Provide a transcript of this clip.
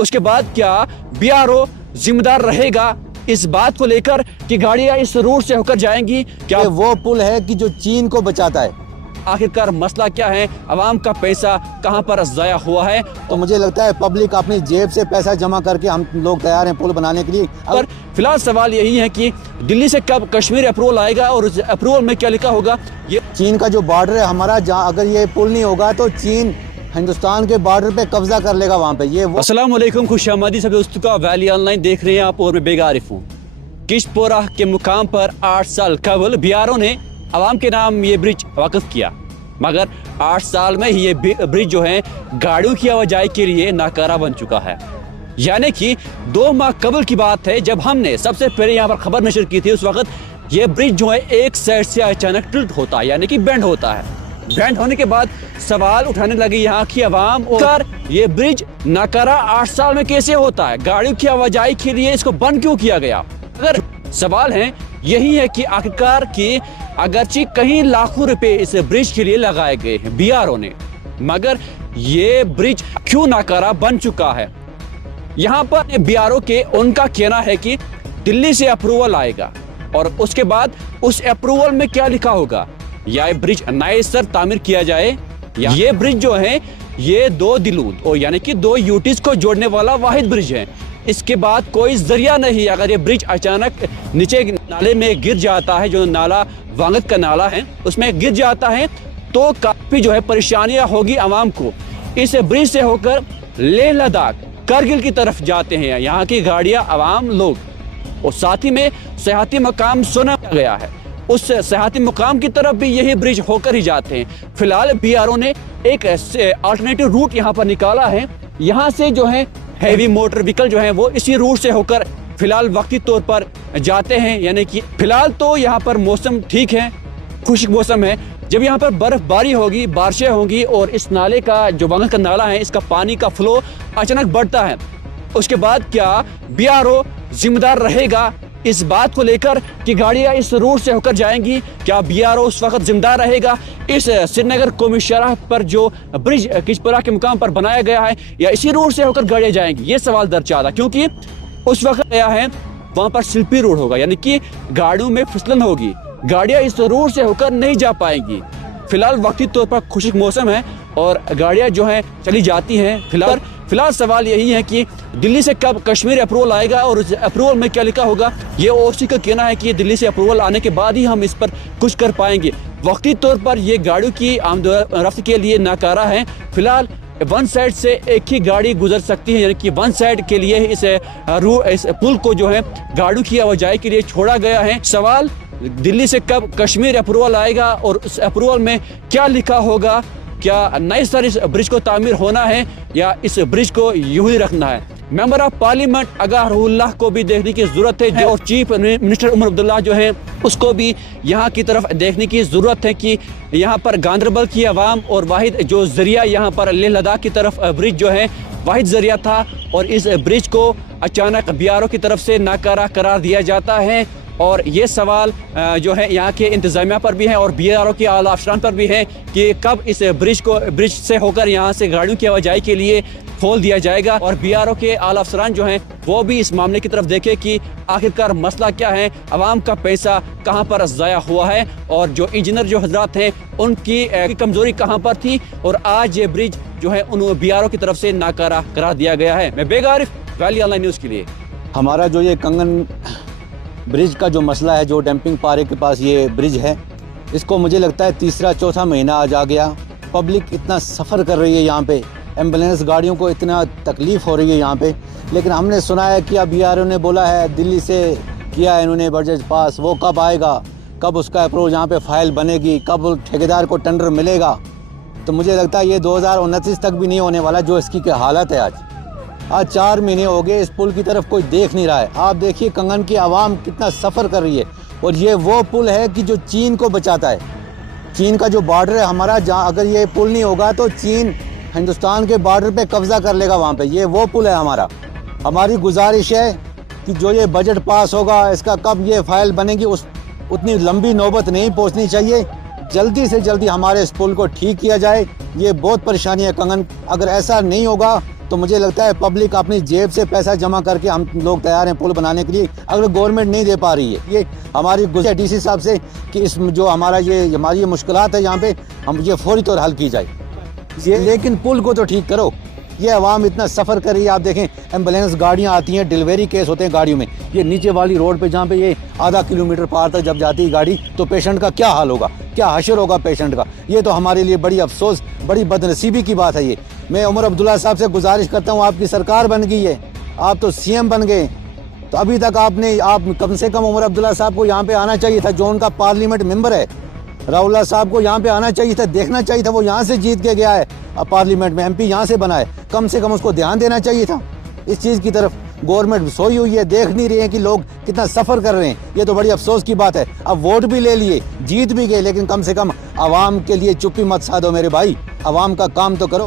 उसके बाद क्या बीआरओ जिम्मेदार रहेगा इस बात को लेकर कि गाड़ियां इस रूट से होकर जाएंगी? क्या वो पुल है कि जो चीन को बचाता है? आखिरकार मसला क्या है? अवाम का पैसा कहां पर ज़ाया हुआ है? तो मुझे लगता है पब्लिक अपनी जेब से पैसा जमा करके हम लोग तैयार हैं पुल बनाने के लिए। पर फिलहाल सवाल यही है कि दिल्ली से कब कश्मीर अप्रूवल आएगा और उस अप्रूवल में क्या लिखा होगा? ये चीन का जो बॉर्डर है हमारा, जहाँ अगर ये पुल नहीं होगा तो चीन हिंदुस्तान के बॉर्डर पे कब्जा कर लेगा वहाँ पे। ये अस्सलाम वालेकुम, खुशामदी सभी दोस्तों का वैली ऑनलाइन देख रहे हैं आप और मैं बेगारिफ हूँ। किश्तपोरा के मुकाम पर 8 साल कबल बीआरओ ने अवाम के नाम ये ब्रिज वाक़िफ किया, मगर 8 साल में ही ये ब्रिज जो है गाड़ियों की आवाजाही के लिए नाकारा बन चुका है। यानी कि 2 माह कबल की बात है जब हमने सबसे पहले यहाँ पर खबर नशर की थी। उस वक्त ये ब्रिज जो है एक साइड से अचानक टिल्ट होता है, यानी कि बेंड होता है। बेंड होने के बाद सवाल उठाने लगे यहाँ की आवाम, और ये ब्रिज नाकारा 8 साल में कैसे होता है? गाड़ियों की आवाजाही के लिए इसको बंद क्यों किया गया? अगर सवाल है यही है कि आखिरकार की अगरचे कहीं लाखों रुपए इस ब्रिज के लिए लगाए गए हैं बीआरओ ने, मगर ये ब्रिज क्यों नाकारा बन चुका है? यहाँ पर बीआरओ के उनका कहना है कि दिल्ली से अप्रूवल आएगा और उसके बाद उस अप्रूवल में क्या लिखा होगा, या ये ब्रिज नए सर तामीर किया जाए, या ये ब्रिज जो है ये 2 दिलूद और यानी कि 2 यूटीज को जोड़ने वाला वाहिद ब्रिज है। इसके बाद कोई जरिया नहीं। अगर ये ब्रिज अचानक नीचे नाले में गिर जाता है, जो नाला वांगत का नाला है उसमें गिर जाता है, तो काफी जो है परेशानियां होगी आवाम को। इस ब्रिज से होकर लेह लद्दाख करगिल की तरफ जाते हैं यहाँ की गाड़ियां, आवाम, लोग, और साथ ही में सयाहती मकाम सुना गया है, उस सयाहती मुकाम की तरफ भी यही ब्रिज होकर ही जाते हैं। फिलहाल बीआरओ ने एक अल्टरनेटिव रूट यहाँ पर निकाला है। यहाँ से जो है हैवी मोटर व्हीकल जो है वो इसी रूट से होकर फिलहाल वक्ती तौर पर जाते हैं। यानी कि फिलहाल तो यहाँ पर मौसम ठीक है, खुश्क मौसम है। जब यहाँ पर बर्फबारी होगी, बारिशें होंगी और इस नाले का जो वांगत का नाला है इसका पानी का फ्लो अचानक बढ़ता है, उसके बाद क्या बीआरओ जिम्मेदार रहेगा इस बात को लेकर कि गाड़ियां इस रूट से होकर जाएंगी? क्या बीआरओ उस वक्त जिम्मेदार रहेगा इस श्रीनगर कौमी शाहराह पर जो ब्रिज किश्तपोरा के मुकाम पर बनाया गया है, या इसी रूट से होकर गाड़ियां जाएंगी? ये सवाल दरचा था, क्योंकि उस वक्त गया है वहां पर स्लिपी रोड होगा, यानी कि गाड़ियों में फिसलन होगी, गाड़ियां इस रूट से होकर नहीं जा पाएंगी। फिलहाल वक्ती तौर पर खुश्क मौसम है और गाड़ियां जो है चली जाती हैं। फिलहाल सवाल यही है कि दिल्ली से कब कश्मीर अप्रूवल आएगा और उस अप्रूवल में क्या लिखा होगा? ये ओसी का कहना है कि दिल्ली से अप्रूवल आने के बाद ही हम इस पर कुछ कर पाएंगे। वक्ती तौर पर ये गाड़ियों की आमद-ओ-रफ्त के लिए नाकारा है। फिलहाल वन साइड से एक ही गाड़ी गुजर सकती है, यानी कि वन साइड के लिए इस पुल को जो है गाड़ियों की आवाजाही के लिए छोड़ा गया है। सवाल दिल्ली से कब कश्मीर अप्रूवल आएगा और उस अप्रूवल में क्या लिखा होगा? क्या नए सर इस ब्रिज को तामीर होना है या इस ब्रिज को यूं ही रखना है? मेंबर ऑफ पार्लियामेंट आगा रहूल्लाह को भी देखने की जरूरत है, और चीफ मिनिस्टर उमर अब्दुल्ला जो है उसको भी यहाँ की तरफ देखने की जरूरत है कि यहाँ पर गांदरबल की आवाम और वाहिद जो जरिया यहाँ पर लेह लद्दाख की तरफ ब्रिज जो है वाहिद जरिया था, और इस ब्रिज को अचानक बीआरओ की तरफ से नाकारा करार दिया जाता है। और ये सवाल जो है यहाँ के इंतजामिया पर भी है और बीआरओ के आला अफसरान पर भी है कि कब इस ब्रिज से होकर यहाँ से गाड़ियों की आवाजाही के लिए खोल दिया जाएगा, और बीआरओ के आला अफसरान जो हैं वो भी इस मामले की तरफ देखे कि आखिरकार मसला क्या है, आवाम का पैसा कहाँ पर ज़ाया हुआ है, और जो इंजीनियर जो हजरात हैं उनकी कमजोरी कहाँ पर थी, और आज ये ब्रिज जो है उन बीआरओ की तरफ से नाकारा करार दिया गया है। मैं बेगारिफ, वैली ऑनलाइन न्यूज़ के लिए। हमारा जो ये कंगन ब्रिज का जो मसला है, जो डंपिंग पारे के पास ये ब्रिज है, इसको मुझे लगता है 3-4 महीना आज आ गया। पब्लिक इतना सफ़र कर रही है यहाँ पे, एम्बुलेंस गाड़ियों को इतना तकलीफ़ हो रही है यहाँ पे। लेकिन हमने सुना है कि अब बीआरओ ने बोला है, दिल्ली से किया है इन्होंने बजट पास, वो कब आएगा, कब उसका अप्रूव यहाँ पे फाइल बनेगी, कब ठेकेदार को टेंडर मिलेगा? तो मुझे लगता है ये 2029 तक भी नहीं होने वाला, जो इसकी क्या हालत है। आज 4 महीने हो गए, इस पुल की तरफ कोई देख नहीं रहा है। आप देखिए कंगन की आवाम कितना सफ़र कर रही है, और ये वो पुल है कि जो चीन को बचाता है। चीन का जो बॉर्डर है हमारा, जहाँ अगर ये पुल नहीं होगा तो चीन हिंदुस्तान के बॉर्डर पे कब्जा कर लेगा वहाँ पे। ये वो पुल है हमारा। हमारी गुजारिश है कि जो ये बजट पास होगा, इसका कब ये फाइल बनेगी, उतनी लंबी नौबत नहीं पहुँचनी चाहिए। जल्दी से जल्दी हमारे इस पुल को ठीक किया जाए। ये बहुत परेशानी है कंगन, अगर ऐसा नहीं होगा तो मुझे लगता है पब्लिक अपनी जेब से पैसा जमा करके हम लोग तैयार हैं पुल बनाने के लिए, अगर गवर्नमेंट नहीं दे पा रही है। ये हमारी गुजारिश डीसी साहब से कि इस जो हमारी ये मुश्किलात है यहाँ पे हम ये फौरी तौर हल की जाए। लेकिन पुल को तो ठीक करो। ये आवाम इतना सफ़र कर रही है, आप देखें एम्बुलेंस गाड़ियाँ आती हैं, डिलीवरी केस होते हैं गाड़ियों में। ये नीचे वाली रोड पे जहाँ पे ये आधा किलोमीटर पार तक जब जाती है गाड़ी, तो पेशेंट का क्या हाल होगा, क्या हशर होगा पेशेंट का। ये तो हमारे लिए बड़ी अफसोस, बड़ी बदनसीबी की बात है ये। मैं उमर अब्दुल्ला साहब से गुजारिश करता हूँ, आपकी सरकार बन गई है, आप तो CM बन गए, तो अभी तक आप कम से कम उमर अब्दुल्ला साहब को यहाँ पे आना चाहिए था, जो उनका पार्लियामेंट मेंबर है। राउला साहब को यहाँ पे आना चाहिए था, देखना चाहिए था, वो यहाँ से जीत के गया है पार्लियामेंट में, MP यहाँ से बना है, कम से कम उसको ध्यान देना चाहिए था इस चीज़ की तरफ। गवर्नमेंट सोई हुई है, देख नहीं रही है कि लोग कितना सफ़र कर रहे हैं। ये तो बड़ी अफसोस की बात है। अब वोट भी ले लिए, जीत भी गए, लेकिन कम से कम आवाम के लिए चुप्पी मत साधो मेरे भाई, आवाम का काम तो करो।